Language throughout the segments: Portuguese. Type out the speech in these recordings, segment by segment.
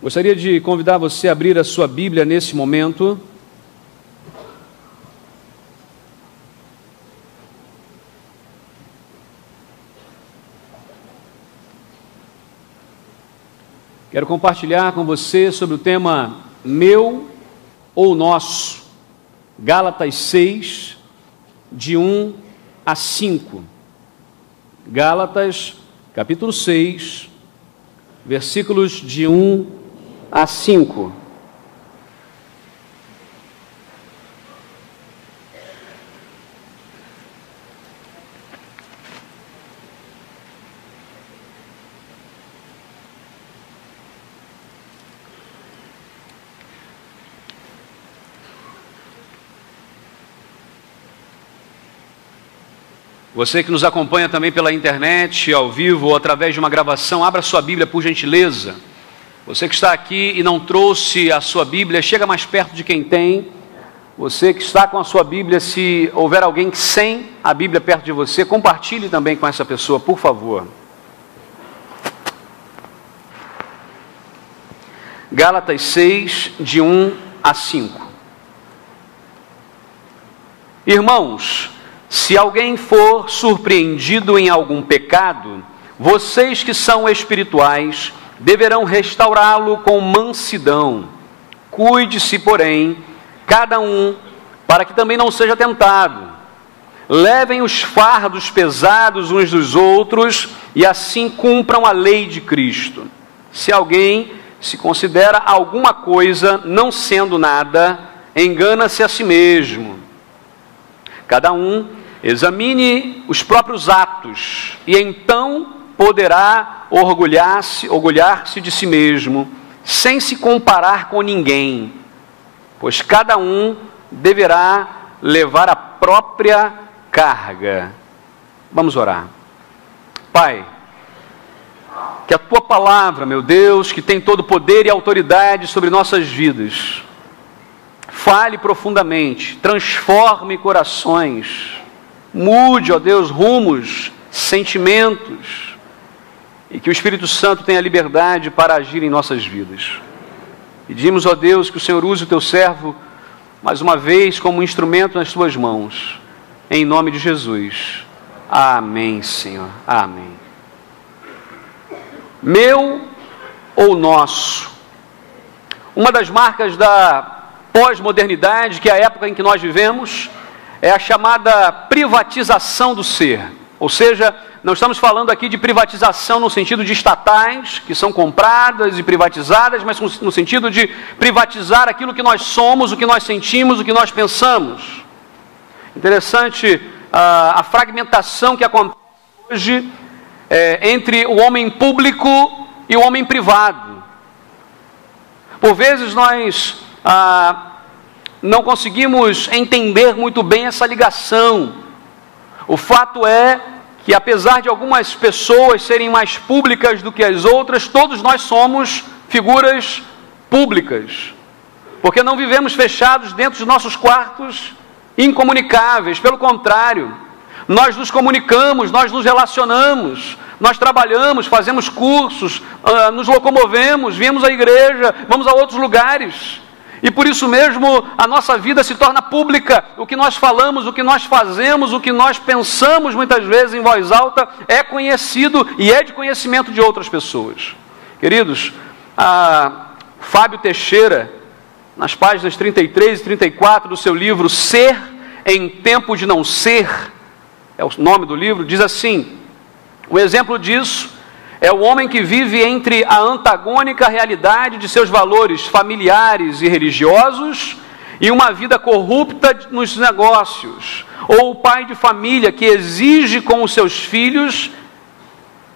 Gostaria de convidar você a abrir a sua Bíblia nesse momento. Quero compartilhar com você sobre o tema meu ou nosso. Gálatas 6, de 1 a 5. Gálatas, capítulo 6, versículos de 1 a 5. Você que nos acompanha também pela internet, ao vivo ou através de uma gravação, abra sua Bíblia por gentileza. Você que está aqui e não trouxe a sua Bíblia, chega mais perto de quem tem. Você que está com a sua Bíblia, se houver alguém sem a Bíblia perto de você, compartilhe também com essa pessoa, por favor. Gálatas 6, de 1 a 5. Irmãos, se alguém for surpreendido em algum pecado, vocês que são espirituais deverão restaurá-lo com mansidão. Cuide-se, porém, cada um, para que também não seja tentado. Levem os fardos pesados uns dos outros e assim cumpram a lei de Cristo. Se alguém se considera alguma coisa não sendo nada, engana-se a si mesmo. Cada um examine os próprios atos e então poderá orgulhar-se de si mesmo, sem se comparar com ninguém, pois cada um deverá levar a própria carga. Vamos orar. Pai, que a Tua palavra, meu Deus, que tem todo o poder e autoridade sobre nossas vidas, fale profundamente, transforme corações, mude, ó Deus, rumos, sentimentos, e que o Espírito Santo tenha liberdade para agir em nossas vidas. Pedimos, ó Deus, que o Senhor use o Teu servo, mais uma vez, como instrumento nas Tuas mãos, em nome de Jesus. Amém, Senhor. Amém. Meu ou nosso? Uma das marcas da pós-modernidade, que é a época em que nós vivemos, é a chamada privatização do ser. Ou seja, não estamos falando aqui de privatização no sentido de estatais, que são compradas e privatizadas, mas no sentido de privatizar aquilo que nós somos, o que nós sentimos, o que nós pensamos. Interessante a fragmentação que acontece hoje entre o homem público e o homem privado. Por vezes nós não conseguimos entender muito bem essa ligação. O fato é que, apesar de algumas pessoas serem mais públicas do que as outras, todos nós somos figuras públicas, porque não vivemos fechados dentro dos nossos quartos, incomunicáveis. Pelo contrário, nós nos comunicamos, nós nos relacionamos, nós trabalhamos, fazemos cursos, nos locomovemos, viemos à igreja, vamos a outros lugares. E por isso mesmo a nossa vida se torna pública. O que nós falamos, o que nós fazemos, o que nós pensamos muitas vezes em voz alta é conhecido e é de conhecimento de outras pessoas. Queridos, Fábio Teixeira, nas páginas 33 e 34 do seu livro Ser em Tempo de Não Ser, é o nome do livro, diz assim: o exemplo disso é o homem que vive entre a antagônica realidade de seus valores familiares e religiosos e uma vida corrupta nos negócios. Ou o pai de família que exige com os seus filhos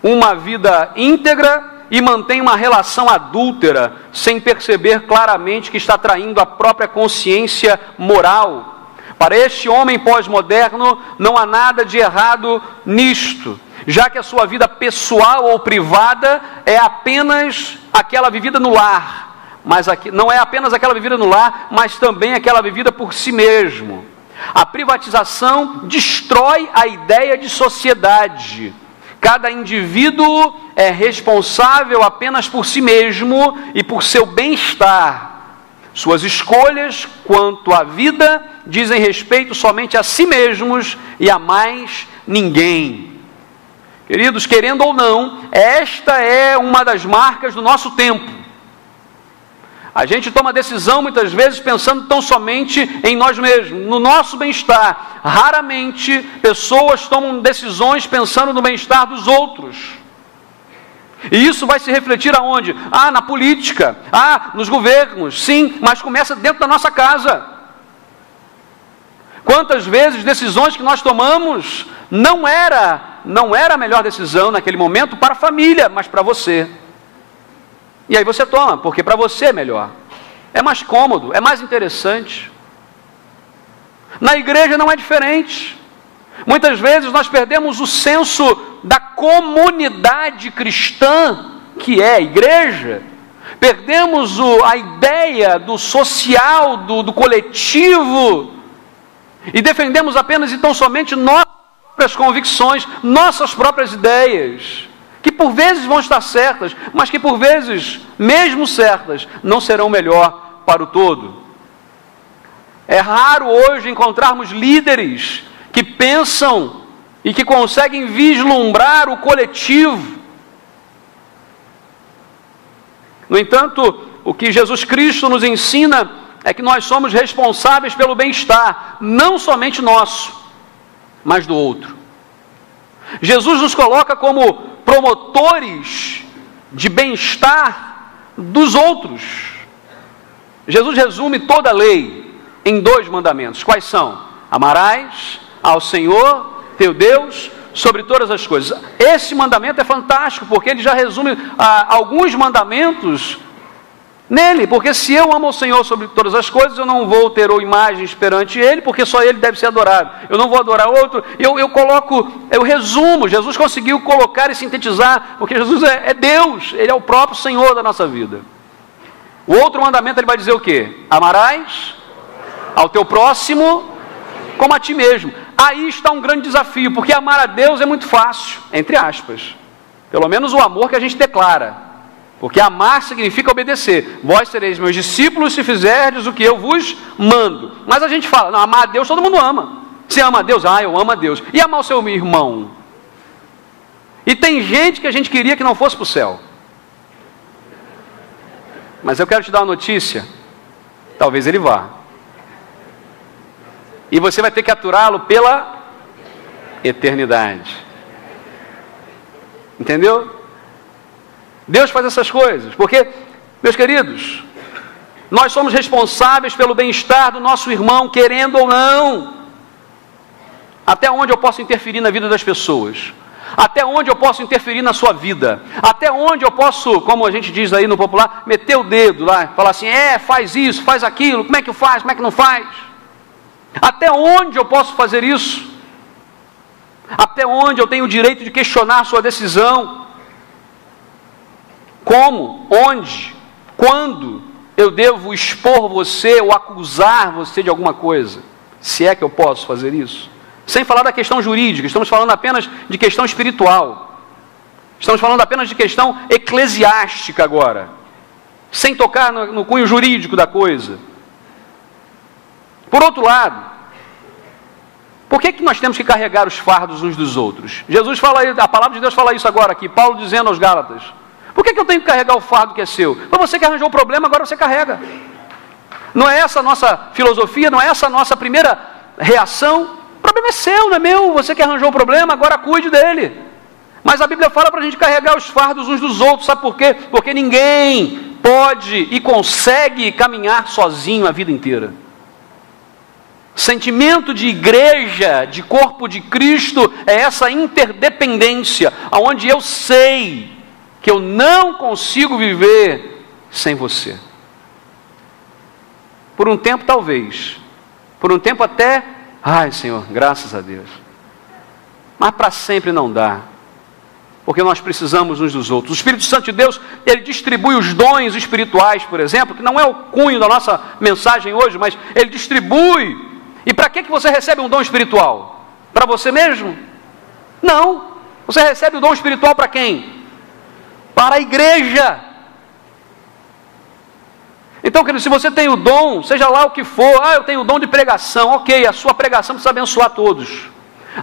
uma vida íntegra e mantém uma relação adúltera, sem perceber claramente que está traindo a própria consciência moral. Para este homem pós-moderno, não há nada de errado nisto, já que a sua vida pessoal ou privada é apenas aquela vivida no lar, mas não é apenas aquela vivida no lar, mas também aquela vivida por si mesmo. A privatização destrói a ideia de sociedade, Cada indivíduo é responsável apenas por si mesmo e por seu bem-estar. Suas escolhas quanto à vida dizem respeito somente a si mesmos e a mais ninguém. Queridos, querendo ou não, esta é uma das marcas do nosso tempo. A gente toma decisão muitas vezes pensando tão somente em nós mesmos, no nosso bem-estar. Raramente pessoas tomam decisões pensando no bem-estar dos outros. E isso vai se refletir aonde? Na política, nos governos, sim, mas começa dentro da nossa casa. Quantas vezes decisões que nós tomamos não era a melhor decisão naquele momento para a família, mas para você. E aí você toma, porque para você é melhor. É mais cômodo, é mais interessante. Na igreja não é diferente. Muitas vezes nós perdemos o senso da comunidade cristã, que é a igreja. Perdemos a ideia do social, do coletivo. E defendemos apenas e tão somente nossas próprias convicções, nossas próprias ideias. Que por vezes vão estar certas, mas que por vezes, mesmo certas, não serão melhor para o todo. É raro hoje encontrarmos líderes que pensam e que conseguem vislumbrar o coletivo. No entanto, o que Jesus Cristo nos ensina é que nós somos responsáveis pelo bem-estar, não somente nosso, mas do outro. Jesus nos coloca como promotores de bem-estar dos outros. Jesus resume toda a lei em 2 mandamentos. Quais são? Amarás ao Senhor teu Deus sobre todas as coisas. Esse mandamento é fantástico, porque ele já resume alguns mandamentos nele, porque se eu amo o Senhor sobre todas as coisas, eu não vou ter imagens perante Ele, porque só Ele deve ser adorado. Eu não vou adorar outro. Eu resumo. Jesus conseguiu colocar e sintetizar, porque Jesus é Deus, Ele é o próprio Senhor da nossa vida. O outro mandamento ele vai dizer o quê? Amarás ao teu próximo como a ti mesmo. Aí está um grande desafio, porque amar a Deus é muito fácil, entre aspas. Pelo menos o amor que a gente declara. Porque amar significa obedecer. Vós sereis meus discípulos se fizerdes o que eu vos mando. Mas a gente fala, não, amar a Deus todo mundo ama. Você ama a Deus? Eu amo a Deus. E amar o seu irmão? E tem gente que a gente queria que não fosse para o céu. Mas eu quero te dar uma notícia. Talvez ele vá. E você vai ter que aturá-lo pela eternidade. Entendeu? Deus faz essas coisas, porque, meus queridos, nós somos responsáveis pelo bem-estar do nosso irmão, querendo ou não. Até onde eu posso interferir na vida das pessoas? Até onde eu posso interferir na sua vida? Até onde eu posso, como a gente diz aí no popular, meter o dedo lá, falar assim, faz isso, faz aquilo, como é que faz, como é que não faz? Até onde eu posso fazer isso? Até onde eu tenho o direito de questionar a sua decisão? Como, onde, quando eu devo expor você ou acusar você de alguma coisa? Se é que eu posso fazer isso? Sem falar da questão jurídica, estamos falando apenas de questão espiritual. Estamos falando apenas de questão eclesiástica agora. Sem tocar no cunho jurídico da coisa. Por outro lado, por que nós temos que carregar os fardos uns dos outros? Jesus fala, a palavra de Deus fala isso agora aqui, Paulo dizendo aos Gálatas. Por que eu tenho que carregar o fardo que é seu? Foi você que arranjou o problema, agora você carrega. Não é essa a nossa filosofia, não é essa a nossa primeira reação? O problema é seu, não é meu. Você que arranjou o problema, agora cuide dele. Mas a Bíblia fala para a gente carregar os fardos uns dos outros. Sabe por quê? Porque ninguém pode e consegue caminhar sozinho a vida inteira. Sentimento de igreja, de corpo de Cristo, é essa interdependência, onde eu sei que eu não consigo viver sem você. Por um tempo talvez, por um tempo até, Senhor, graças a Deus. Mas para sempre não dá, porque nós precisamos uns dos outros. O Espírito Santo de Deus, ele distribui os dons espirituais, por exemplo, que não é o cunho da nossa mensagem hoje, mas ele distribui. E para que você recebe um dom espiritual? Para você mesmo? Não. Você recebe o dom espiritual para quem? Para a igreja. Então, querido, se você tem o dom, seja lá o que for, eu tenho o dom de pregação, ok, a sua pregação precisa abençoar todos.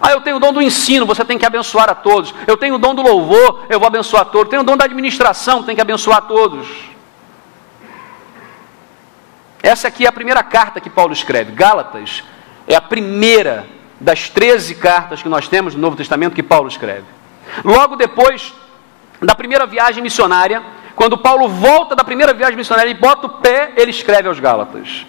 Eu tenho o dom do ensino, você tem que abençoar a todos. Eu tenho o dom do louvor, eu vou abençoar a todos. Eu tenho o dom da administração, tem que abençoar a todos. Essa aqui é a primeira carta que Paulo escreve. Gálatas é a primeira das 13 cartas que nós temos no Novo Testamento que Paulo escreve. Logo depois da primeira viagem missionária, quando Paulo volta da primeira viagem missionária e bota o pé, ele escreve aos Gálatas.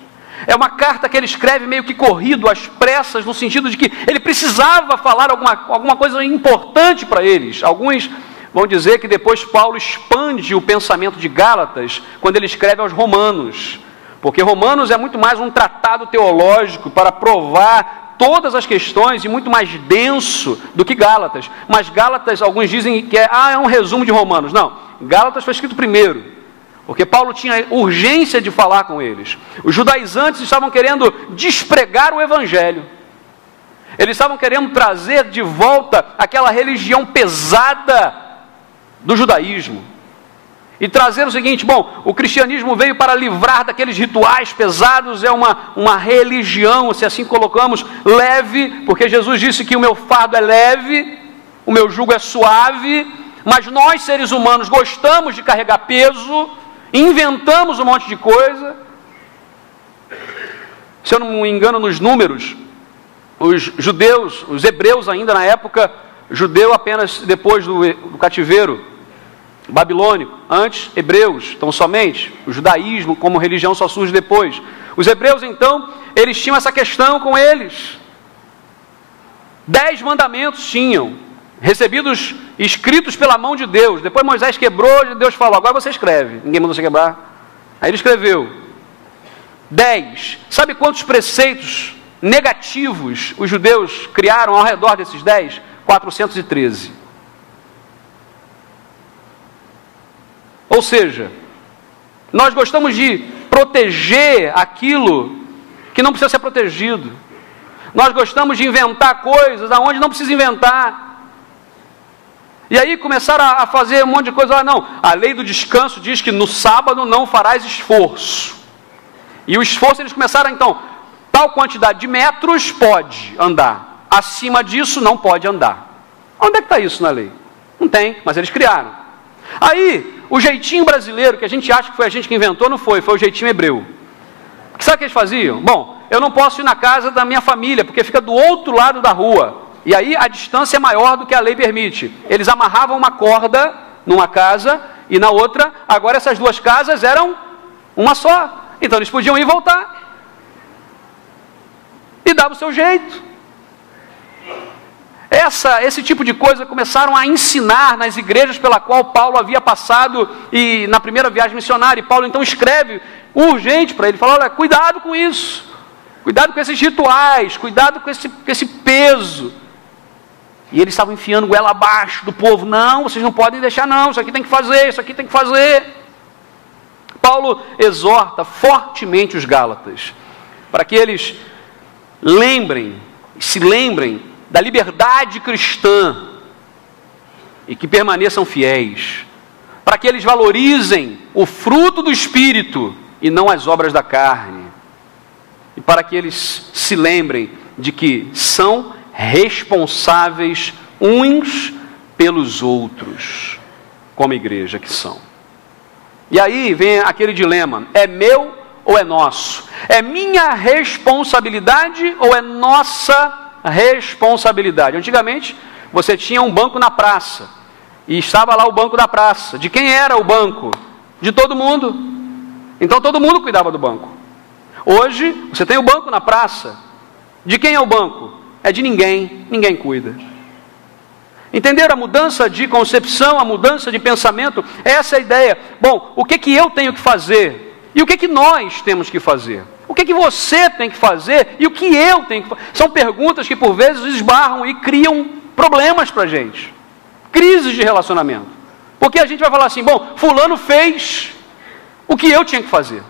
É uma carta que ele escreve meio que corrido, às pressas, no sentido de que ele precisava falar alguma coisa importante para eles. Alguns vão dizer que depois Paulo expande o pensamento de Gálatas quando ele escreve aos Romanos. Porque Romanos é muito mais um tratado teológico para provar todas as questões e muito mais denso do que Gálatas. Mas Gálatas, alguns dizem que é um resumo de Romanos. Não, Gálatas foi escrito primeiro. Porque Paulo tinha urgência de falar com eles. Os judaizantes estavam querendo despregar o evangelho. Eles estavam querendo trazer de volta aquela religião pesada do judaísmo. E trazer o seguinte, o cristianismo veio para livrar daqueles rituais pesados, é uma religião, se assim colocamos, leve, porque Jesus disse que o meu fardo é leve, o meu jugo é suave, mas nós seres humanos gostamos de carregar peso, inventamos um monte de coisa. Se eu não me engano nos números, os judeus, os hebreus ainda na época, judeu apenas depois do cativeiro babilônico, antes hebreus, então somente, o judaísmo como religião só surge depois. Os hebreus então, eles tinham essa questão com eles. 10 mandamentos tinham, recebidos, escritos pela mão de Deus. Depois Moisés quebrou, Deus falou, agora você escreve. Ninguém mandou você quebrar. Aí ele escreveu. 10. Sabe quantos preceitos negativos os judeus criaram ao redor desses 10? 413. Ou seja, nós gostamos de proteger aquilo que não precisa ser protegido. Nós gostamos de inventar coisas aonde não precisa inventar. E aí começaram a fazer um monte de coisa. Não, a lei do descanso diz que no sábado não farás esforço. E o esforço eles começaram então, tal quantidade de metros pode andar. Acima disso não pode andar. Onde é que está isso na lei? Não tem, mas eles criaram. Aí, o jeitinho brasileiro, que a gente acha que foi a gente que inventou, não foi o jeitinho hebreu. Sabe o que eles faziam? Eu não posso ir na casa da minha família, porque fica do outro lado da rua. E aí a distância é maior do que a lei permite. Eles amarravam uma corda numa casa e na outra, agora essas duas casas eram uma só. Então eles podiam ir e voltar. E dava o seu jeito. Esse tipo de coisa começaram a ensinar nas igrejas pela qual Paulo havia passado e na primeira viagem missionária. E Paulo então escreve urgente para ele, fala, olha, cuidado com isso. Cuidado com esses rituais, cuidado com esse peso. E eles estavam enfiando goela abaixo do povo. Não, vocês não podem deixar não, isso aqui tem que fazer, isso aqui tem que fazer. Paulo exorta fortemente os Gálatas, para que eles se lembrem da liberdade cristã e que permaneçam fiéis, para que eles valorizem o fruto do Espírito e não as obras da carne, e para que eles se lembrem de que são responsáveis uns pelos outros, como igreja que são. E aí vem aquele dilema, é meu ou é nosso? É minha responsabilidade ou é nossa responsabilidade? Antigamente, você tinha um banco na praça, e estava lá o banco da praça. De quem era o banco? De todo mundo. Então todo mundo cuidava do banco. Hoje, você tem o banco na praça. De quem é o banco? É de ninguém, ninguém cuida. Entenderam a mudança de concepção, a mudança de pensamento? Essa é a ideia. O que eu tenho que fazer? E o que nós temos que fazer? O que você tem que fazer e o que eu tenho que fazer? São perguntas que por vezes esbarram e criam problemas para a gente. Crises de relacionamento. Porque a gente vai falar assim, fulano fez o que eu tinha que fazer.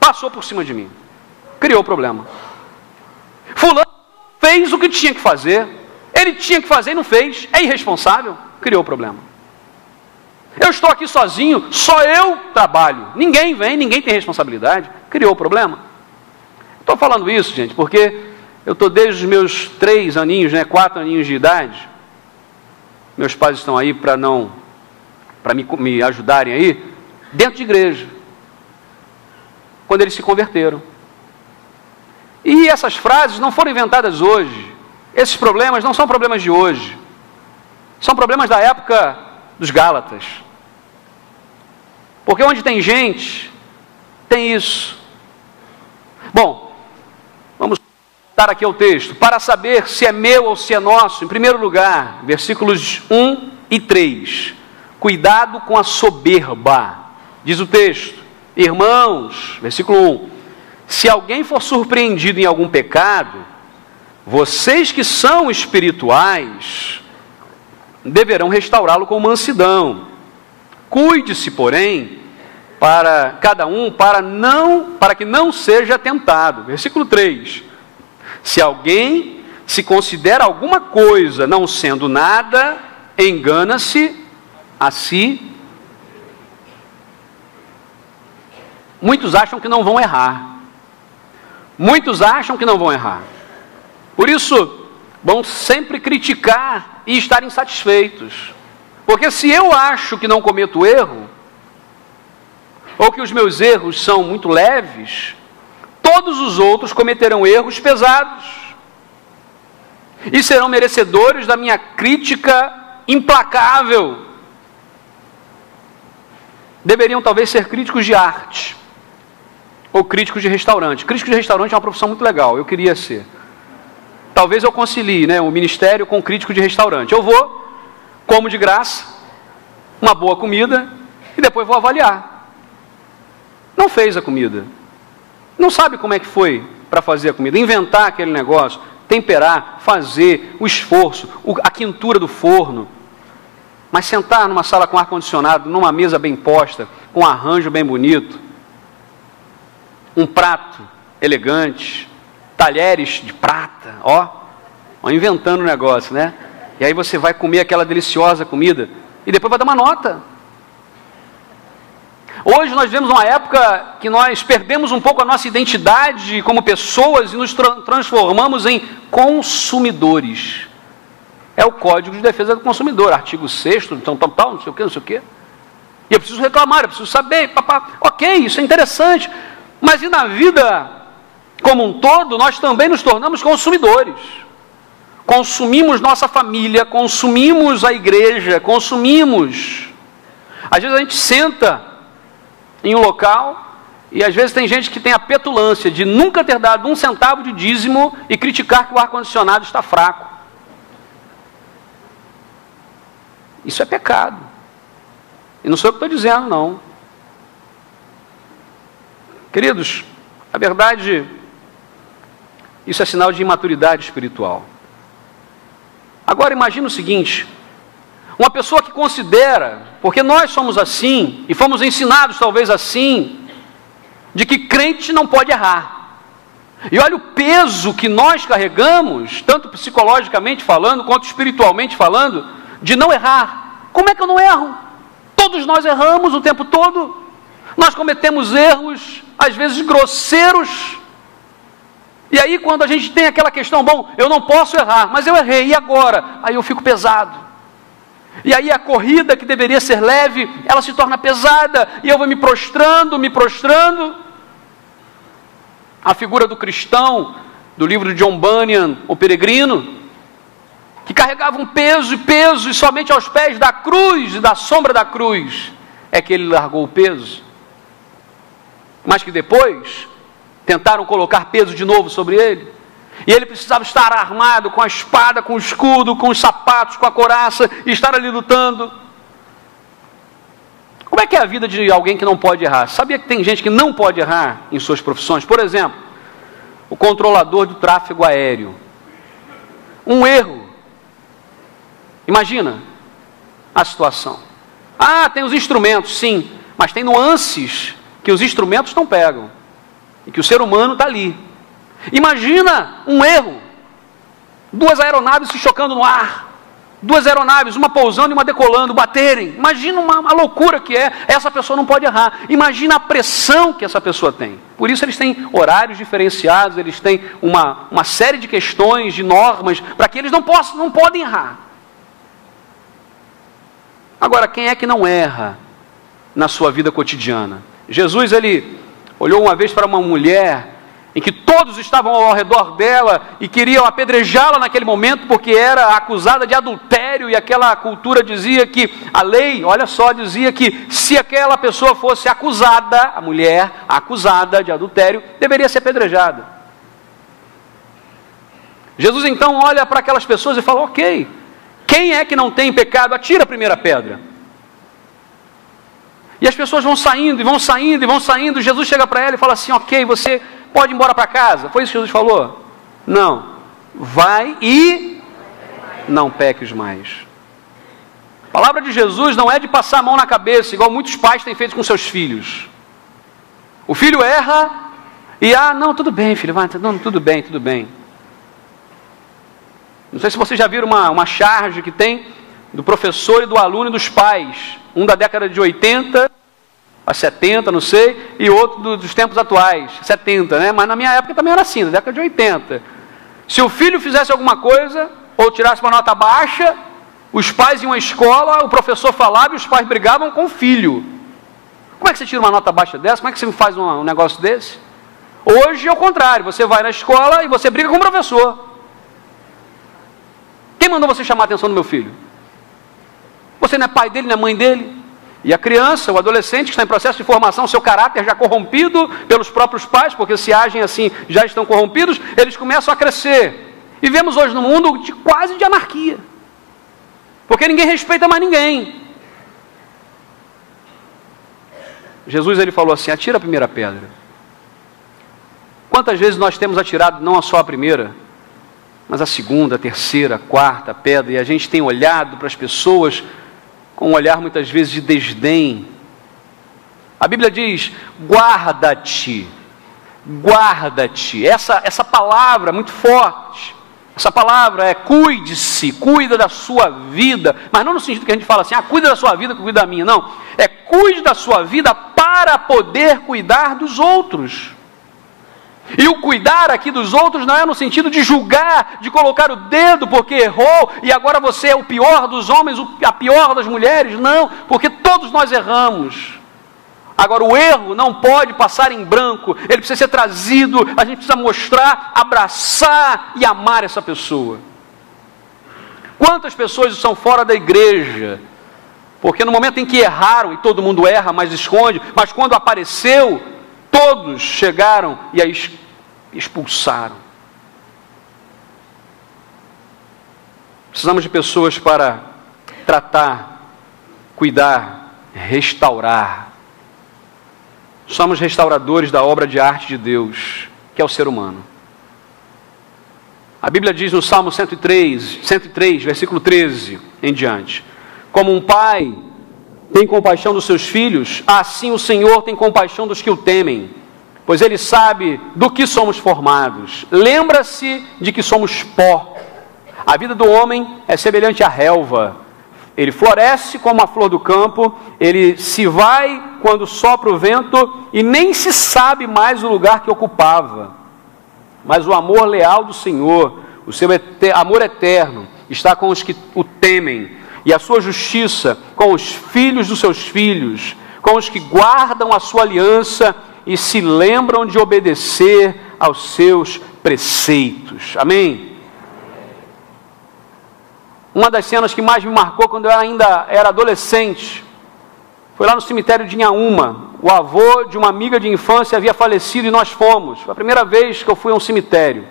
Passou por cima de mim. Criou problema. Fulano fez o que tinha que fazer. Ele tinha que fazer e não fez, é irresponsável, criou o problema. Eu estou aqui sozinho, só eu trabalho, ninguém vem, ninguém tem responsabilidade, criou o problema. Estou falando isso, gente, porque eu estou desde os meus 3 aninhos, 4 aninhos de idade, meus pais estão aí para me ajudarem aí, dentro de igreja, quando eles se converteram. E essas frases não foram inventadas hoje, esses problemas não são problemas de hoje, são problemas da época dos Gálatas. Porque onde tem gente, tem isso. Bom, vamos voltar aqui ao texto. Para saber se é meu ou se é nosso, em primeiro lugar, versículos 1 e 3. Cuidado com a soberba. Diz o texto, irmãos, versículo 1. Se alguém for surpreendido em algum pecado, vocês que são espirituais deverão restaurá-lo com mansidão. Cuide-se, porém, para cada um, para que não seja tentado. Versículo 3. Se alguém se considera alguma coisa não sendo nada, engana-se a si. Muitos acham que não vão errar. Muitos acham que não vão errar. Por isso, vão sempre criticar e estar insatisfeitos. Porque se eu acho que não cometo erro, ou que os meus erros são muito leves, todos os outros cometerão erros pesados. E serão merecedores da minha crítica implacável. Deveriam talvez ser críticos de arte. Ou críticos de restaurante. Crítico de restaurante é uma profissão muito legal, eu queria ser. Talvez eu concilie, o ministério com crítico de restaurante. Eu vou, como de graça, uma boa comida, e depois vou avaliar. Não fez a comida. Não sabe como é que foi para fazer a comida. Inventar aquele negócio, temperar, fazer, o esforço, a quintura do forno. Mas sentar numa sala com ar-condicionado, numa mesa bem posta, com um arranjo bem bonito, um prato elegante, talheres de prata, inventando o negócio, E aí você vai comer aquela deliciosa comida e depois vai dar uma nota. Hoje nós vivemos uma época que nós perdemos um pouco a nossa identidade como pessoas e nos transformamos em consumidores. É o Código de Defesa do Consumidor, artigo 6º, então tal, não sei o quê. E eu preciso reclamar, eu preciso saber, ok, isso é interessante. Mas e na vida como um todo, nós também nos tornamos consumidores. Consumimos nossa família, consumimos a igreja, consumimos. Às vezes a gente senta em um local e às vezes tem gente que tem a petulância de nunca ter dado 1 centavo de dízimo e criticar que o ar-condicionado está fraco. Isso é pecado. E não sou eu que estou dizendo, não. Queridos, a verdade, isso é sinal de imaturidade espiritual. Agora imagine o seguinte, uma pessoa que considera, porque nós somos assim, e fomos ensinados talvez assim, de que crente não pode errar. E olha o peso que nós carregamos, tanto psicologicamente falando, quanto espiritualmente falando, de não errar. Como é que eu não erro? Todos nós erramos o tempo todo. Nós cometemos erros, às vezes grosseiros. E aí quando a gente tem aquela questão, eu não posso errar, mas eu errei, e agora? Aí eu fico pesado. E aí a corrida que deveria ser leve, ela se torna pesada, e eu vou me prostrando. A figura do cristão, do livro de John Bunyan, o peregrino, que carregava um peso, e somente aos pés da cruz e da sombra da cruz é que ele largou o peso. Mas que depois tentaram colocar peso de novo sobre ele, e ele precisava estar armado com a espada, com o escudo, com os sapatos, com a couraça, e estar ali lutando. Como é que é a vida de alguém que não pode errar? Sabia que tem gente que não pode errar em suas profissões? Por exemplo, o controlador do tráfego aéreo. Um erro. Imagina a situação. Tem os instrumentos, sim, mas tem nuances que os instrumentos não pegam, e que o ser humano está ali. Imagina um erro. Duas aeronaves se chocando no ar. Duas aeronaves, uma pousando e uma decolando, baterem. Imagina a loucura que é. Essa pessoa não pode errar. Imagina a pressão que essa pessoa tem. Por isso eles têm horários diferenciados, eles têm uma série de questões, de normas, para que eles não podem errar. Agora, quem é que não erra na sua vida cotidiana? Jesus, ele olhou uma vez para uma mulher em que todos estavam ao redor dela e queriam apedrejá-la naquele momento porque era acusada de adultério, e aquela cultura dizia que a lei, olha só, dizia que se aquela pessoa fosse acusada, a mulher acusada de adultério, deveria ser apedrejada. Jesus então olha para aquelas pessoas e fala: ok, quem é que não tem pecado? Atira a primeira pedra. E as pessoas vão saindo, e vão saindo, e vão saindo. Jesus chega para ela e fala assim: ok, você pode ir embora para casa. Foi isso que Jesus falou? Não. Vai e não peques mais. A palavra de Jesus não é de passar a mão na cabeça, igual muitos pais têm feito com seus filhos. O filho erra e, não, tudo bem, filho, vai, não, tudo bem, tudo bem. Não sei se vocês já viram uma charge que tem do professor e do aluno e dos pais. Um da década de 80, a 70, não sei, e outro dos tempos atuais, 70, né? Mas na minha época também era assim, na década de 80. Se o filho fizesse alguma coisa, ou tirasse uma nota baixa, os pais iam à escola, o professor falava e os pais brigavam com o filho. Como é que você tira uma nota baixa dessa? Como é que você faz um negócio desse? Hoje é o contrário, você vai na escola e você briga com o professor. Quem mandou você chamar a atenção do meu filho? Você não é pai dele, não é mãe dele? E a criança, o adolescente que está em processo de formação, seu caráter já corrompido pelos próprios pais, porque se agem assim, já estão corrompidos, eles começam a crescer. E vemos hoje no mundo quase de anarquia. Porque ninguém respeita mais ninguém. Jesus, ele falou assim: atira a primeira pedra. Quantas vezes nós temos atirado não só a primeira, mas a segunda, a terceira, a quarta pedra, e a gente tem olhado para as pessoas com um olhar muitas vezes de desdém. A Bíblia diz: guarda-te, guarda-te. Essa palavra é muito forte. Essa palavra é cuide-se, cuida da sua vida, mas não no sentido que a gente fala assim: cuida da sua vida, cuida da minha. Não, é cuide da sua vida para poder cuidar dos outros. E o cuidar aqui dos outros não é no sentido de julgar, de colocar o dedo porque errou, e agora você é o pior dos homens, a pior das mulheres. Não, porque todos nós erramos. Agora, o erro não pode passar em branco, ele precisa ser trazido, a gente precisa mostrar, abraçar e amar essa pessoa. Quantas pessoas estão fora da igreja? Porque no momento em que erraram, e todo mundo erra, mas esconde, mas quando apareceu, todos chegaram e a expulsaram. Precisamos de pessoas para tratar, cuidar, restaurar. Somos restauradores da obra de arte de Deus, que é o ser humano. A Bíblia diz no Salmo 103, versículo 13 em diante: como um pai tem compaixão dos seus filhos, assim o Senhor tem compaixão dos que o temem, pois Ele sabe do que somos formados. Lembra-se de que somos pó. A vida do homem é semelhante à relva. Ele floresce como a flor do campo, ele se vai quando sopra o vento e nem se sabe mais o lugar que ocupava. Mas o amor leal do Senhor, o seu amor eterno, está com os que o temem, e a sua justiça com os filhos dos seus filhos, com os que guardam a sua aliança e se lembram de obedecer aos seus preceitos. Amém? Uma das cenas que mais me marcou quando eu ainda era adolescente foi lá no cemitério de Inhaúma. O avô de uma amiga de infância havia falecido e nós fomos. Foi a primeira vez que eu fui a um cemitério.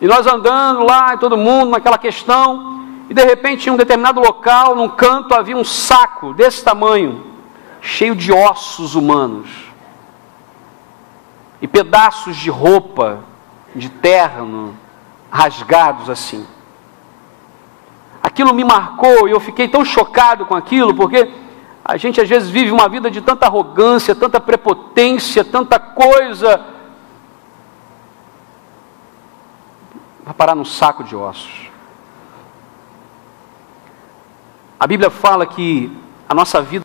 E nós andando lá, e todo mundo naquela questão, e de repente em um determinado local, num canto, havia um saco desse tamanho, cheio de ossos humanos. E pedaços de roupa, de terno, rasgados assim. Aquilo me marcou e eu fiquei tão chocado com aquilo, porque a gente às vezes vive uma vida de tanta arrogância, tanta prepotência, tanta coisa. vai parar num saco de ossos. A Bíblia fala que a nossa vida,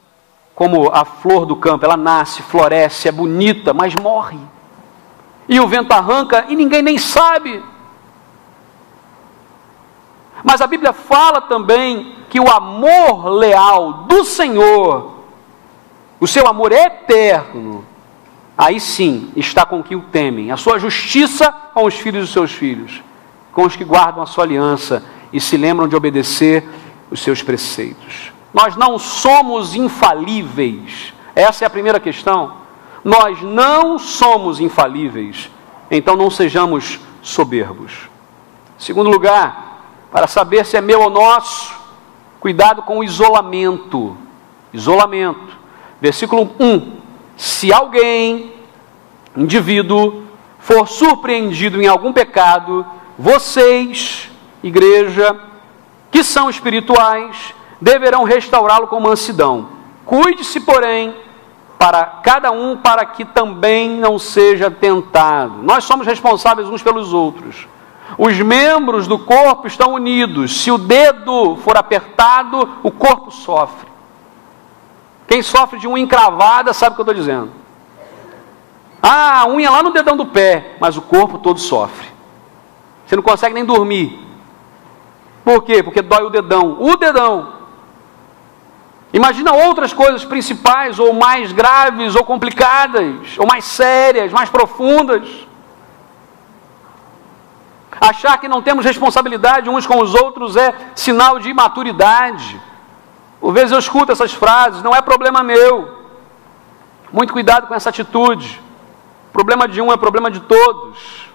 como a flor do campo, ela nasce, floresce, é bonita, mas morre. E o vento arranca e ninguém nem sabe. Mas a Bíblia fala também que o amor leal do Senhor, o seu amor eterno, aí sim está com que o temem. A sua justiça com os filhos dos seus filhos, com os que guardam a sua aliança e se lembram de obedecer os seus preceitos. Nós não somos infalíveis. Essa é a primeira questão. Nós não somos infalíveis. Então não sejamos soberbos. Segundo lugar, para saber se é meu ou nosso, cuidado com o isolamento. Isolamento. Versículo 1. Se alguém, indivíduo, for surpreendido em algum pecado, vocês, igreja, que são espirituais, deverão restaurá-lo com mansidão. Cuide-se, porém, para cada um, para que também não seja tentado. Nós somos responsáveis uns pelos outros. Os membros do corpo estão unidos. Se o dedo for apertado, o corpo sofre. Quem sofre de unha encravada sabe o que eu estou dizendo. Ah, a unha lá no dedão do pé, mas o corpo todo sofre. Você não consegue nem dormir. Por quê? Porque dói o dedão. O dedão. Imagina outras coisas principais, ou mais graves, ou complicadas, ou mais sérias, mais profundas. Achar que não temos responsabilidade uns com os outros é sinal de imaturidade. Por vezes eu escuto essas frases, não é problema meu. Muito cuidado com essa atitude. O problema de um é problema de todos.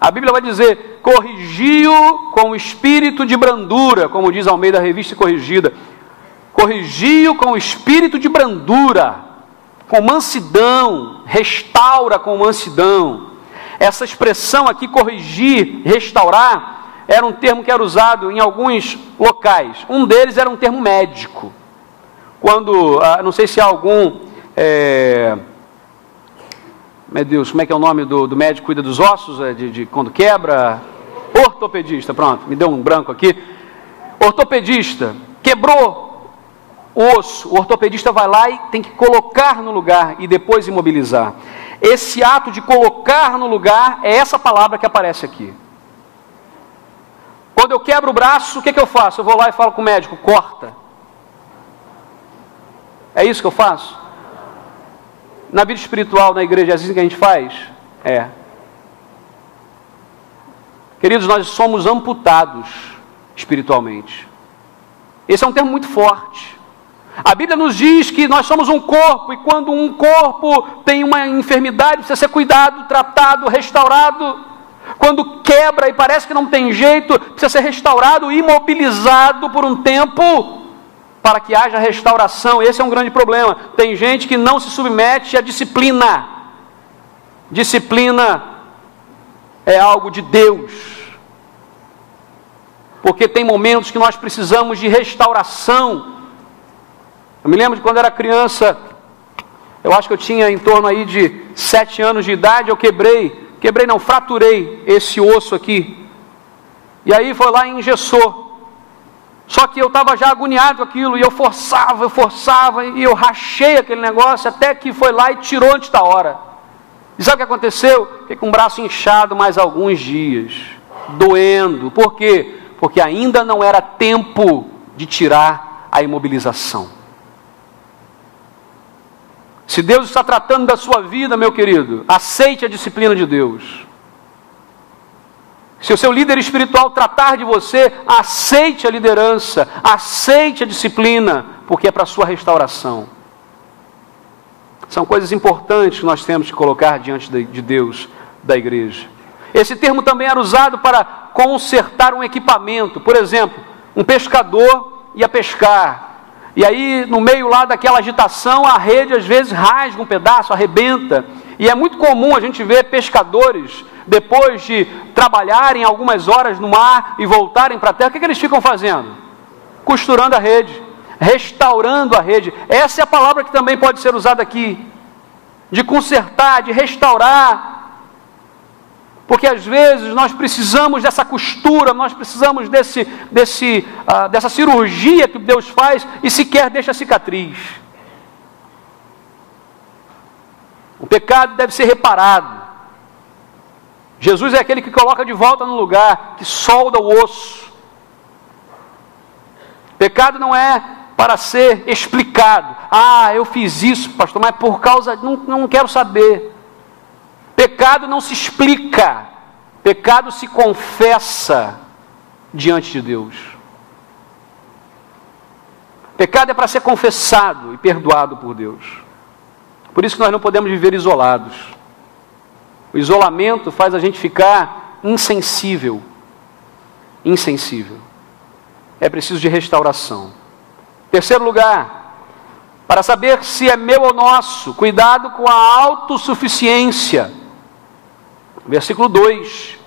A Bíblia vai dizer, corrigiu com o espírito de brandura, como diz Almeida, Revista Corrigida. Corrigiu com o espírito de brandura, com mansidão, restaura com mansidão. Essa expressão aqui, corrigir, restaurar, era um termo que era usado em alguns locais. Um deles era um termo médico. Quando, não sei se há algum, meu Deus, como é que é o nome do médico que cuida dos ossos, quando quebra? Ortopedista, pronto, me deu um branco aqui. Ortopedista, quebrou o osso, o ortopedista vai lá e tem que colocar no lugar e depois imobilizar. Esse ato de colocar no lugar é essa palavra que aparece aqui. Quando eu quebro o braço, o que eu faço? Eu vou lá e falo com o médico, corta. É isso que eu faço? Na vida espiritual, na igreja, é assim que a gente faz? É. Queridos, nós somos amputados espiritualmente. Esse é um termo muito forte. A Bíblia nos diz que nós somos um corpo, e quando um corpo tem uma enfermidade, precisa ser cuidado, tratado, restaurado. Quando quebra e parece que não tem jeito, precisa ser restaurado, imobilizado por um tempo, para que haja restauração. Esse é um grande problema. Tem gente que não se submete à disciplina. Disciplina é algo de Deus. Porque tem momentos que nós precisamos de restauração. Eu me lembro de quando era criança, eu acho que eu tinha em torno aí de 7 anos de idade, eu fraturei esse osso aqui. E aí foi lá e engessou. Só que eu estava já agoniado com aquilo, e eu forçava, e eu rachei aquele negócio, até que foi lá e tirou antes da hora. E sabe o que aconteceu? Fiquei com o braço inchado mais alguns dias, doendo. Por quê? Porque ainda não era tempo de tirar a imobilização. Se Deus está tratando da sua vida, meu querido, aceite a disciplina de Deus. Se o seu líder espiritual tratar de você, aceite a liderança, aceite a disciplina, porque é para a sua restauração. São coisas importantes que nós temos que colocar diante de Deus, da igreja. Esse termo também era usado para consertar um equipamento. Por exemplo, um pescador ia pescar. E aí, no meio lá daquela agitação, a rede às vezes rasga um pedaço, arrebenta. E é muito comum a gente ver pescadores, depois de trabalharem algumas horas no mar e voltarem para a terra, o que eles ficam fazendo? Costurando a rede, restaurando a rede. Essa é a palavra que também pode ser usada aqui. De consertar, de restaurar. Porque às vezes nós precisamos dessa costura, nós precisamos dessa cirurgia que Deus faz e sequer deixa cicatriz. O pecado deve ser reparado. Jesus é aquele que coloca de volta no lugar, que solda o osso. Pecado não é para ser explicado. Ah, eu fiz isso, pastor, mas por causa... Não quero saber. Pecado não se explica. Pecado se confessa diante de Deus. Pecado é para ser confessado e perdoado por Deus. Por isso que nós não podemos viver isolados. O isolamento faz a gente ficar insensível. Insensível. É preciso de restauração. Terceiro lugar, para saber se é meu ou nosso, cuidado com a autossuficiência. Versículo 2.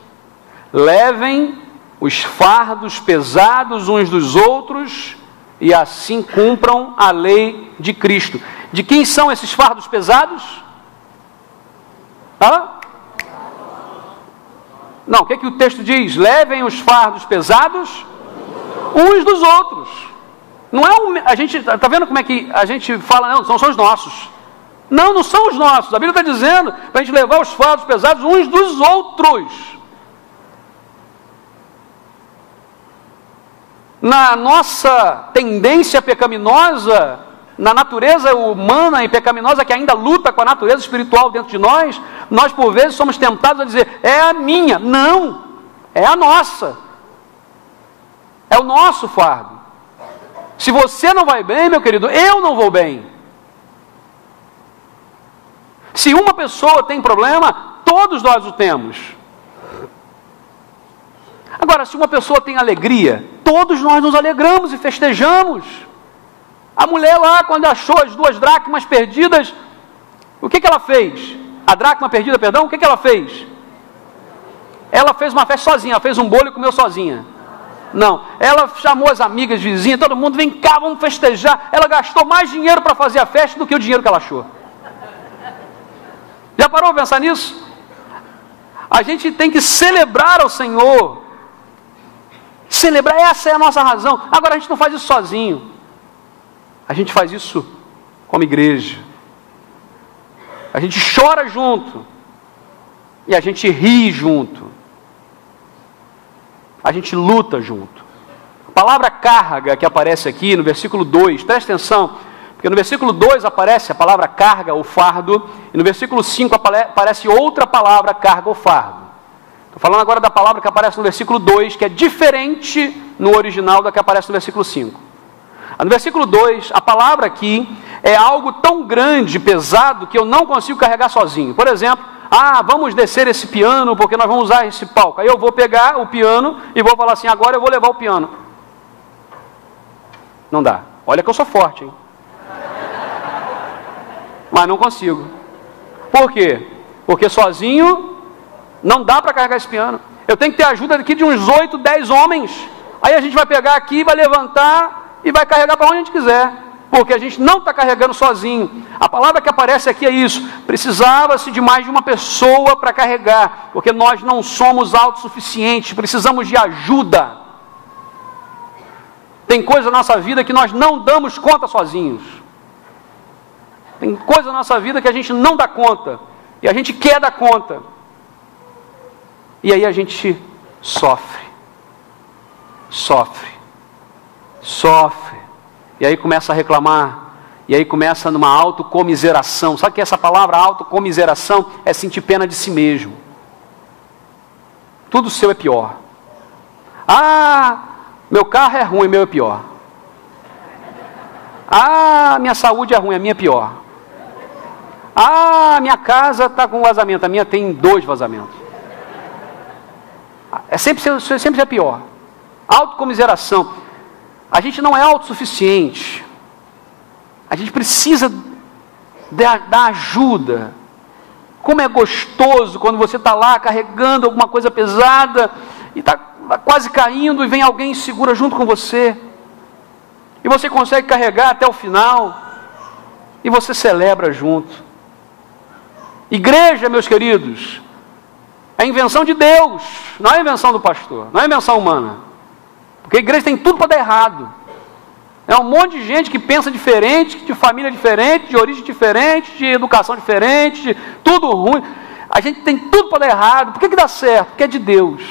Levem os fardos pesados uns dos outros e assim cumpram a lei de Cristo. De quem são esses fardos pesados? Não, o que o texto diz? Levem os fardos pesados uns dos outros. Não é a gente está vendo como é que a gente fala? Não, são os nossos. Não são os nossos. A Bíblia está dizendo para a gente levar os fardos pesados uns dos outros. Na nossa tendência pecaminosa, na natureza humana e pecaminosa que ainda luta com a natureza espiritual dentro de nós, nós por vezes somos tentados a dizer, é a minha. Não, é a nossa. É o nosso fardo. Se você não vai bem, meu querido, eu não vou bem. Se uma pessoa tem problema, todos nós o temos. Agora, se uma pessoa tem alegria, todos nós nos alegramos e festejamos. A mulher lá, quando achou as 2 dracmas perdidas, o que ela fez? A dracma perdida, perdão, o que ela fez? Ela fez uma festa sozinha, ela fez um bolo e comeu sozinha. Não, ela chamou as amigas, vizinhas, todo mundo, vem cá, vamos festejar. Ela gastou mais dinheiro para fazer a festa do que o dinheiro que ela achou. Já parou para pensar nisso? A gente tem que celebrar ao Senhor. Celebrar, essa é a nossa razão. Agora a gente não faz isso sozinho. A gente faz isso como igreja. A gente chora junto. E a gente ri junto. A gente luta junto. A palavra carga que aparece aqui no versículo 2, presta atenção, porque no versículo 2 aparece a palavra carga ou fardo, e no versículo 5 aparece outra palavra, carga ou fardo. Estou falando agora da palavra que aparece no versículo 2, que é diferente no original da que aparece no versículo 5. No versículo 2, a palavra aqui é algo tão grande, pesado, que eu não consigo carregar sozinho. Por exemplo, vamos descer esse piano, porque nós vamos usar esse palco. Aí eu vou pegar o piano e vou falar assim, agora eu vou levar o piano. Não dá. Olha que eu sou forte, hein? Mas não consigo. Por quê? Porque sozinho não dá para carregar esse piano. Eu tenho que ter ajuda aqui de uns 8, 10 homens. Aí a gente vai pegar aqui, vai levantar e vai carregar para onde a gente quiser. Porque a gente não está carregando sozinho. A palavra que aparece aqui é isso. Precisava-se de mais de uma pessoa para carregar. Porque nós não somos autossuficientes. Precisamos de ajuda. Tem coisa na nossa vida que nós não damos conta sozinhos. Tem coisa na nossa vida que a gente não dá conta. E a gente quer dar conta. E aí a gente sofre. E aí começa a reclamar. E aí começa numa autocomiseração. Sabe que essa palavra autocomiseração é sentir pena de si mesmo. Tudo seu é pior. Meu carro é ruim, meu é pior. Minha saúde é ruim, a minha é pior. Minha casa está com vazamento, a minha tem 2 vazamentos. Sempre é pior. Autocomiseração. A gente não é autossuficiente. A gente precisa da ajuda. Como é gostoso quando você está lá carregando alguma coisa pesada e está quase caindo e vem alguém e segura junto com você. E você consegue carregar até o final. E você celebra junto. Igreja, meus queridos, É invenção de Deus, não é invenção do pastor, não é invenção humana. Porque a igreja tem tudo para dar errado. É um monte de gente que pensa diferente, de família diferente, de origem diferente, de educação diferente, de tudo ruim. A gente tem tudo para dar errado. Por que dá certo? Porque é de Deus.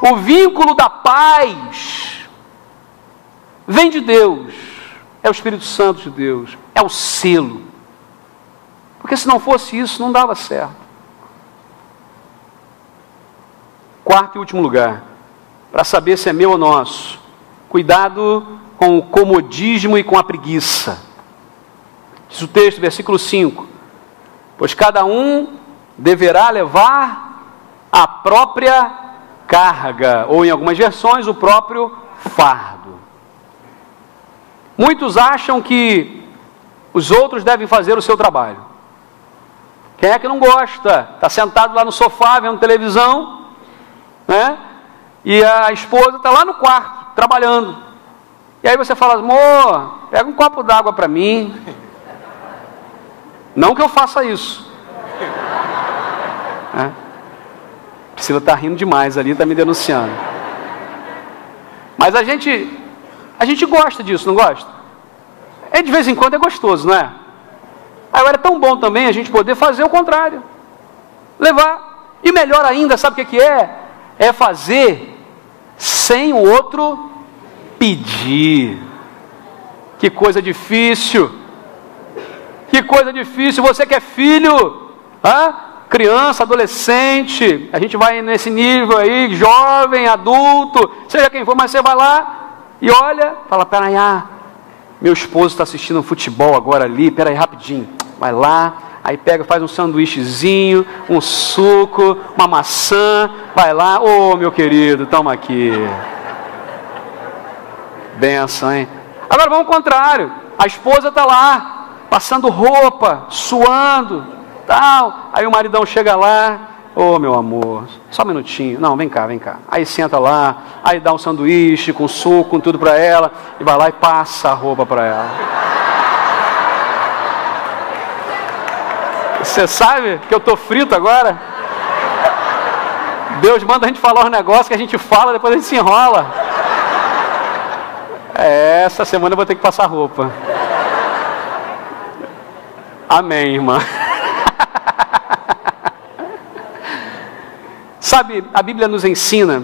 O vínculo da paz vem de Deus. É o Espírito Santo de Deus. É o selo. Porque se não fosse isso, não dava certo. Quarto e último lugar. Para saber se é meu ou nosso. Cuidado com o comodismo e com a preguiça. Diz o texto, versículo 5. Pois cada um deverá levar a própria carga, ou em algumas versões, o próprio fardo. Muitos acham que os outros devem fazer o seu trabalho. Quem é que não gosta? Está sentado lá no sofá, vendo televisão, né? E a esposa está lá no quarto, trabalhando. E aí você fala, amor, pega um copo d'água para mim. Não que eu faça isso. Priscila está rindo demais ali, está me denunciando. Mas a gente gosta disso, não gosta? De vez em quando é gostoso, não é? Agora é tão bom também a gente poder fazer o contrário. Levar. E melhor ainda, sabe o que é? É fazer sem o outro pedir. Que coisa difícil. Que coisa difícil. Você que é filho, criança, adolescente, a gente vai nesse nível aí, jovem, adulto, seja quem for, mas você vai lá e olha, fala, peraí, meu esposo está assistindo um futebol agora ali, peraí, rapidinho, vai lá, aí pega, faz um sanduíchezinho, um suco, uma maçã, vai lá, meu querido, toma aqui. Benção, hein? Agora vamos ao contrário, a esposa está lá, passando roupa, suando, tal, aí o maridão chega lá, meu amor, só um minutinho, não, vem cá, aí senta lá, aí dá um sanduíche com suco, com tudo para ela, e vai lá e passa a roupa para ela. Você sabe que eu estou frito agora? Deus manda a gente falar os negócios que a gente fala, depois a gente se enrola. Essa semana eu vou ter que passar roupa. Amém, irmã. Sabe, a Bíblia nos ensina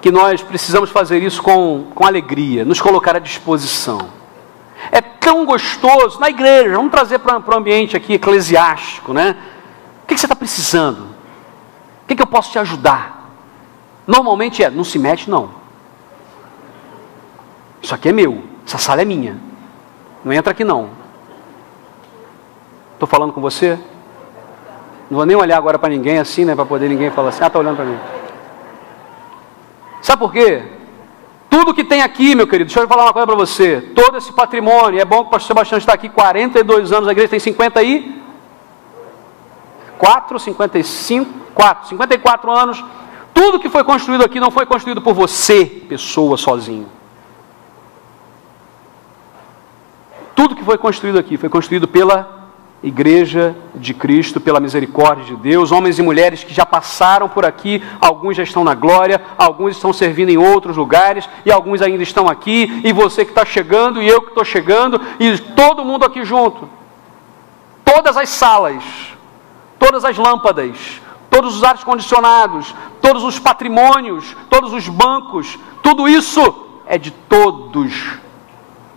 que nós precisamos fazer isso com alegria, nos colocar à disposição. É tão gostoso, na igreja, vamos trazer para o ambiente aqui eclesiástico, né? O que você está precisando? O que eu posso te ajudar? Normalmente não se mete não. Isso aqui é meu, essa sala é minha. Não entra aqui não. Estou falando com você? Não vou nem olhar agora para ninguém assim, né? Para poder ninguém falar assim, está olhando para mim. Sabe por quê? Tudo que tem aqui, meu querido, deixa eu falar uma coisa para você. Todo esse patrimônio, é bom que o pastor Sebastião está aqui 42 anos, a igreja tem 54 anos. Tudo que foi construído aqui não foi construído por você, pessoa, sozinho. Tudo que foi construído aqui foi construído pela Igreja de Cristo, pela misericórdia de Deus, homens e mulheres que já passaram por aqui, alguns já estão na glória, alguns estão servindo em outros lugares, e alguns ainda estão aqui, e você que está chegando, e eu que estou chegando, e todo mundo aqui junto. Todas as salas, todas as lâmpadas, todos os ar-condicionados, todos os patrimônios, todos os bancos, tudo isso é de todos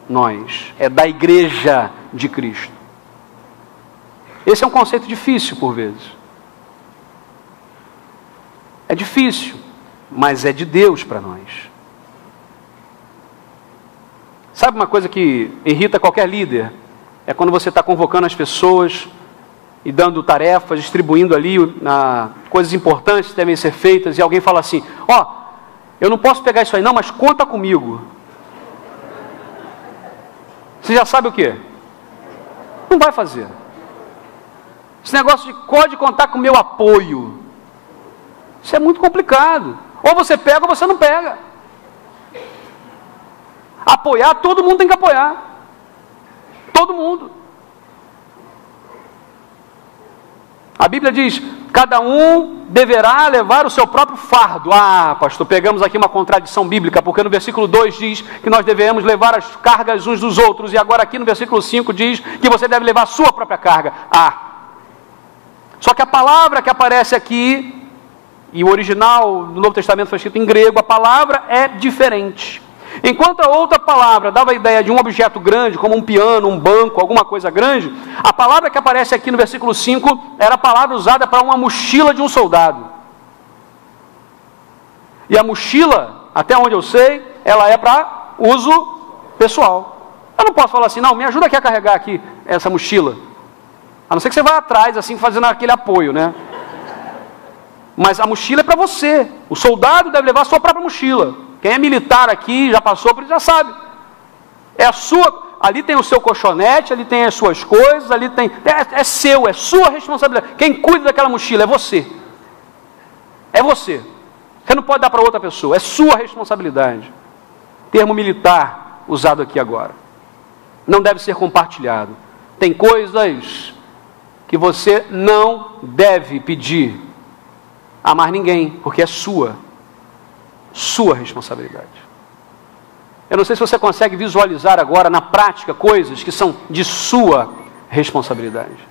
nós, é da Igreja de Cristo. Esse é um conceito difícil por vezes. É difícil, mas é de Deus para nós. Sabe uma coisa que irrita qualquer líder? É quando você está convocando as pessoas e dando tarefas, distribuindo ali coisas importantes que devem ser feitas, e alguém fala assim, eu não posso pegar isso aí não, mas conta comigo. Você já sabe o quê? Não vai fazer. Esse negócio de pode contar com o meu apoio. Isso é muito complicado. Ou você pega ou você não pega. Apoiar, todo mundo tem que apoiar. Todo mundo. A Bíblia diz, cada um deverá levar o seu próprio fardo. Ah, pastor, pegamos aqui uma contradição bíblica, porque no versículo 2 diz que nós devemos levar as cargas uns dos outros, e agora aqui no versículo 5 diz que você deve levar a sua própria carga. Só que a palavra que aparece aqui, e o original do Novo Testamento foi escrito em grego, a palavra é diferente. Enquanto a outra palavra dava a ideia de um objeto grande, como um piano, um banco, alguma coisa grande, a palavra que aparece aqui no versículo 5 era a palavra usada para uma mochila de um soldado. E a mochila, até onde eu sei, ela é para uso pessoal. Eu não posso falar assim, não, me ajuda aqui a carregar aqui essa mochila. A não ser que você vá atrás, assim, fazendo aquele apoio, né? Mas a mochila é para você. O soldado deve levar a sua própria mochila. Quem é militar aqui, já passou por isso, já sabe. É a sua, ali tem o seu colchonete, ali tem as suas coisas, ali tem, é seu, é sua responsabilidade. Quem cuida daquela mochila é você. É você. Você não pode dar para outra pessoa, é sua responsabilidade. Termo militar usado aqui agora. Não deve ser compartilhado. Tem coisas que você não deve pedir a mais ninguém, porque é sua responsabilidade. Eu não sei se você consegue visualizar agora na prática coisas que são de sua responsabilidade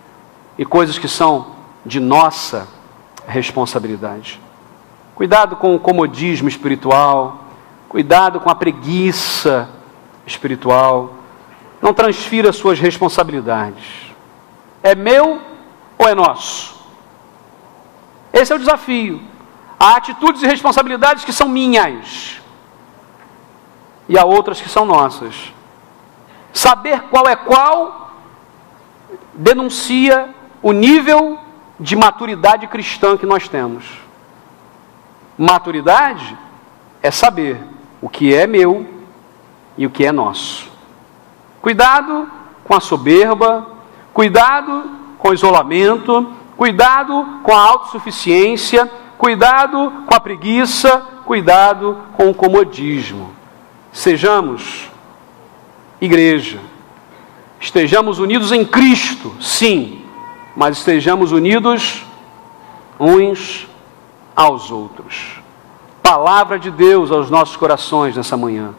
e coisas que são de nossa responsabilidade. Cuidado com o comodismo espiritual, cuidado com a preguiça espiritual. Não transfira suas responsabilidades. É meu ou é nosso? Esse é o desafio. Há atitudes e responsabilidades que são minhas e há outras que são nossas. Saber qual é qual denuncia o nível de maturidade cristã que nós temos. Maturidade é saber o que é meu e o que é nosso. Cuidado com a soberba, cuidado com o isolamento, cuidado com a autossuficiência, cuidado com a preguiça, cuidado com o comodismo. Sejamos igreja, estejamos unidos em Cristo, sim, mas estejamos unidos uns aos outros. Palavra de Deus aos nossos corações nessa manhã.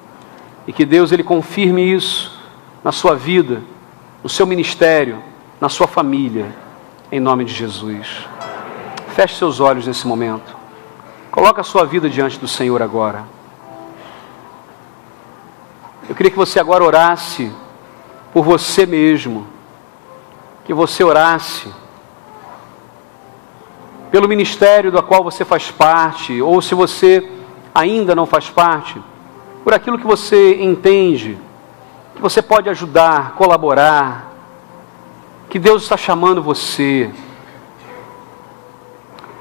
E que Deus ele confirme isso na sua vida, no seu ministério, na sua família, em nome de Jesus. Feche seus olhos nesse momento. Coloque a sua vida diante do Senhor agora. Eu queria que você agora orasse por você mesmo. Que você orasse pelo ministério do qual você faz parte, ou se você ainda não faz parte, por aquilo que você entende, que você pode ajudar, colaborar, que Deus está chamando você.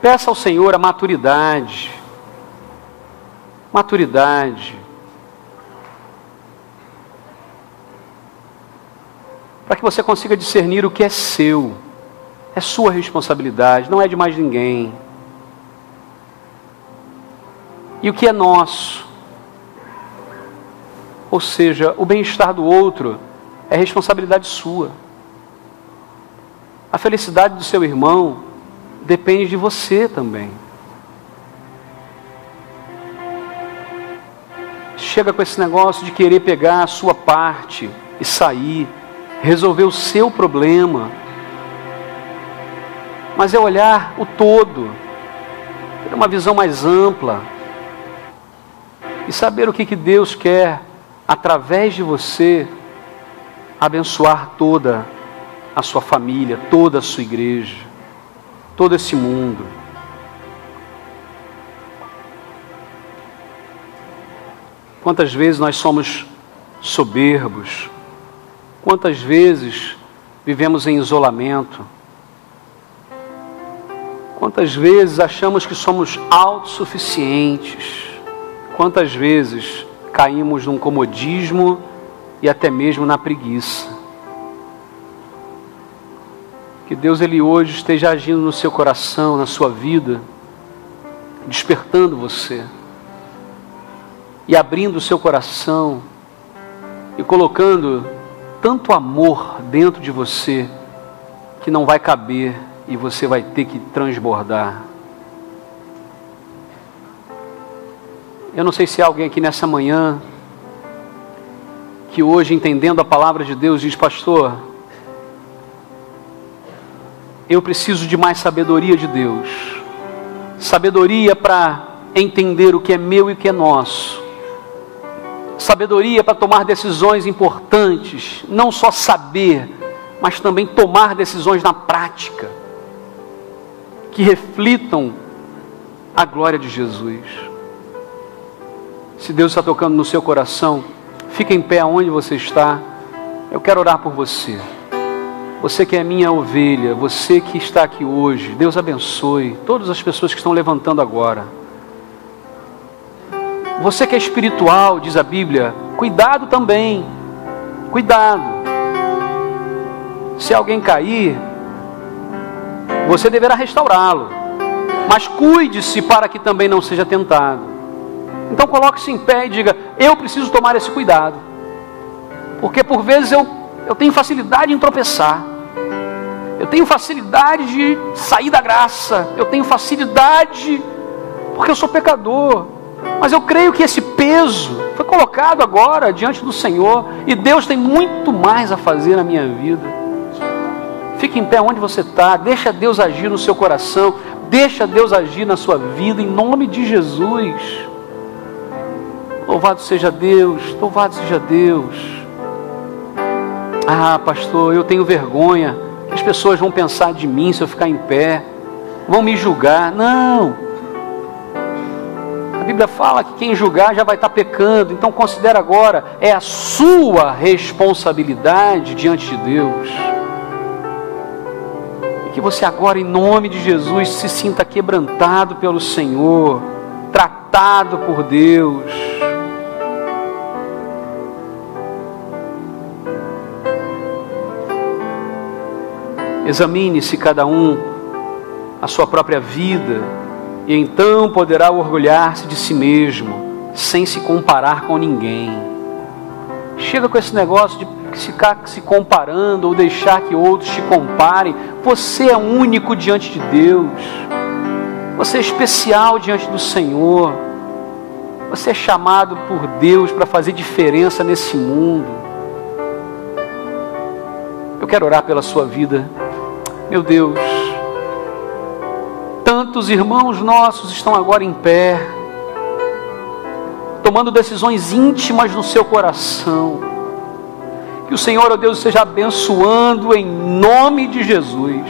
Peça ao Senhor a maturidade. Maturidade. Para que você consiga discernir o que é seu. É sua responsabilidade, não é de mais ninguém. E o que é nosso. Ou seja, o bem-estar do outro é responsabilidade sua. A felicidade do seu irmão depende de você também. Chega com esse negócio de querer pegar a sua parte e sair, resolver o seu problema. Mas é olhar o todo, ter uma visão mais ampla e saber o que Deus quer, através de você, abençoar toda a sua família, toda a sua igreja, todo esse mundo. Quantas vezes nós somos soberbos, quantas vezes vivemos em isolamento, quantas vezes achamos que somos autossuficientes, quantas vezes caímos num comodismo e até mesmo na preguiça. Que Deus ele hoje esteja agindo no seu coração, na sua vida, despertando você e abrindo o seu coração e colocando tanto amor dentro de você que não vai caber e você vai ter que transbordar. Eu não sei se há alguém aqui nessa manhã que hoje, entendendo a palavra de Deus, diz: pastor, eu preciso de mais sabedoria de Deus, sabedoria para entender o que é meu e o que é nosso, sabedoria para tomar decisões importantes, não só saber, mas também tomar decisões na prática, que reflitam a glória de Jesus. Se Deus está tocando no seu coração, fica em pé onde você está. Eu quero orar por você. Você que é minha ovelha, você que está aqui hoje, Deus abençoe todas as pessoas que estão levantando agora. Você que é espiritual, diz a Bíblia, cuidado também, cuidado. Se alguém cair, você deverá restaurá-lo, mas cuide-se para que também não seja tentado. Então coloque-se em pé e diga: eu preciso tomar esse cuidado, porque por vezes eu tenho facilidade em tropeçar, eu tenho facilidade de sair da graça, eu tenho facilidade porque eu sou pecador, mas eu creio que esse peso foi colocado agora diante do Senhor, e Deus tem muito mais a fazer na minha vida. Fique em pé onde você está, deixa Deus agir no seu coração, deixa Deus agir na sua vida, em nome de Jesus. Louvado seja Deus, louvado seja Deus. Ah, pastor, eu tenho vergonha, as pessoas vão pensar de mim se eu ficar em pé, vão me julgar. Não, a Bíblia fala que quem julgar já vai estar pecando. Então considera agora, é a sua responsabilidade diante de Deus, e que você agora, em nome de Jesus, se sinta quebrantado pelo Senhor, tratado por Deus. Examine-se cada um a sua própria vida, e então poderá orgulhar-se de si mesmo, sem se comparar com ninguém. Chega com esse negócio de ficar se comparando, ou deixar que outros te comparem. Você é único diante de Deus, você é especial diante do Senhor, você é chamado por Deus para fazer diferença nesse mundo. Eu quero orar pela sua vida. Meu Deus, tantos irmãos nossos estão agora em pé, tomando decisões íntimas no seu coração. Que o Senhor, ó Deus, esteja abençoando em nome de Jesus.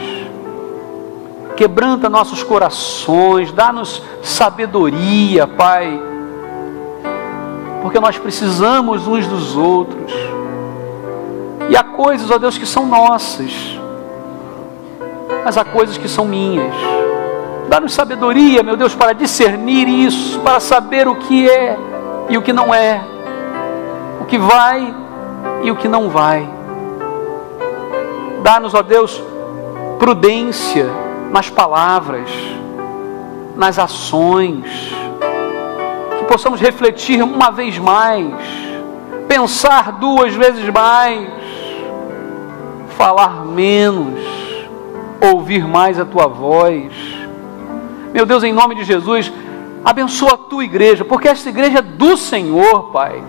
Quebranta nossos corações, dá-nos sabedoria, Pai, porque nós precisamos uns dos outros. E há coisas, ó Deus, que são nossas, mas há coisas que são minhas. Dá-nos sabedoria, meu Deus, para discernir isso, para saber o que é e o que não é, o que vai e o que não vai. Dá-nos, ó Deus, prudência nas palavras, nas ações, que possamos refletir uma vez mais, pensar duas vezes mais, falar menos, ouvir mais a Tua voz. Meu Deus, em nome de Jesus, abençoa a Tua igreja, porque esta igreja é do Senhor, Pai.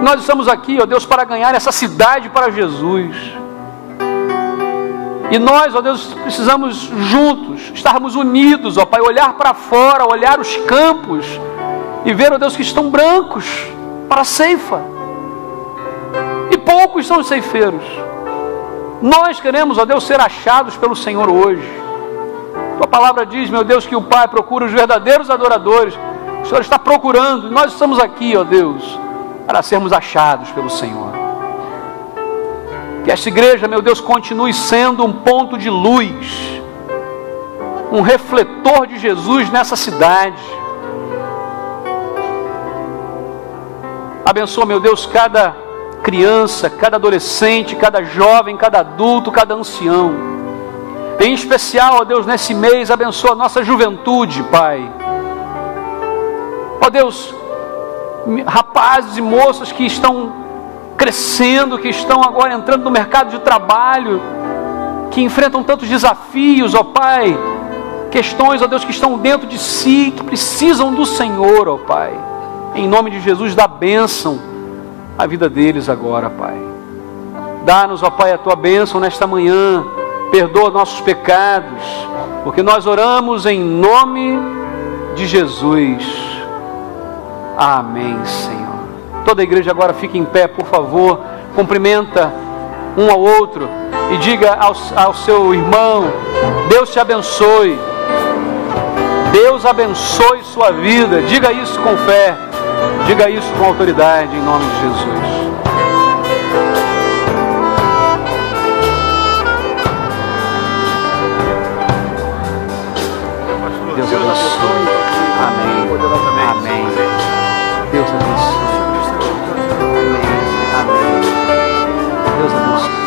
Nós estamos aqui, ó Deus, para ganhar essa cidade para Jesus. E nós, ó Deus, precisamos juntos, estarmos unidos, ó Pai, olhar para fora, olhar os campos e ver, ó Deus, que estão brancos para a ceifa. E poucos são os ceifeiros. Nós queremos, ó Deus, ser achados pelo Senhor hoje. Tua palavra diz, meu Deus, que o Pai procura os verdadeiros adoradores. O Senhor está procurando, e nós estamos aqui, ó Deus, para sermos achados pelo Senhor. Que esta igreja, meu Deus, continue sendo um ponto de luz, um refletor de Jesus nessa cidade. Abençoa, meu Deus, cada criança, cada adolescente, cada jovem, cada adulto, cada ancião. Em especial, ó Deus, nesse mês, abençoa a nossa juventude, Pai. Ó Deus, rapazes e moças que estão crescendo, que estão agora entrando no mercado de trabalho, que enfrentam tantos desafios, ó Pai, questões, ó Deus, que estão dentro de si, que precisam do Senhor, ó Pai. Em nome de Jesus, dá bênção à vida deles agora, Pai. Dá-nos, ó Pai, a Tua bênção nesta manhã, perdoa nossos pecados, porque nós oramos em nome de Jesus. Amém, Senhor. Toda a igreja agora fique em pé, por favor, cumprimenta um ao outro e diga ao seu irmão: Deus te abençoe, Deus abençoe sua vida. Diga isso com fé, diga isso com autoridade, em nome de Jesus. Deus abençoe. Amém. Amém. Deus abençoe. Amém. Deus abençoe.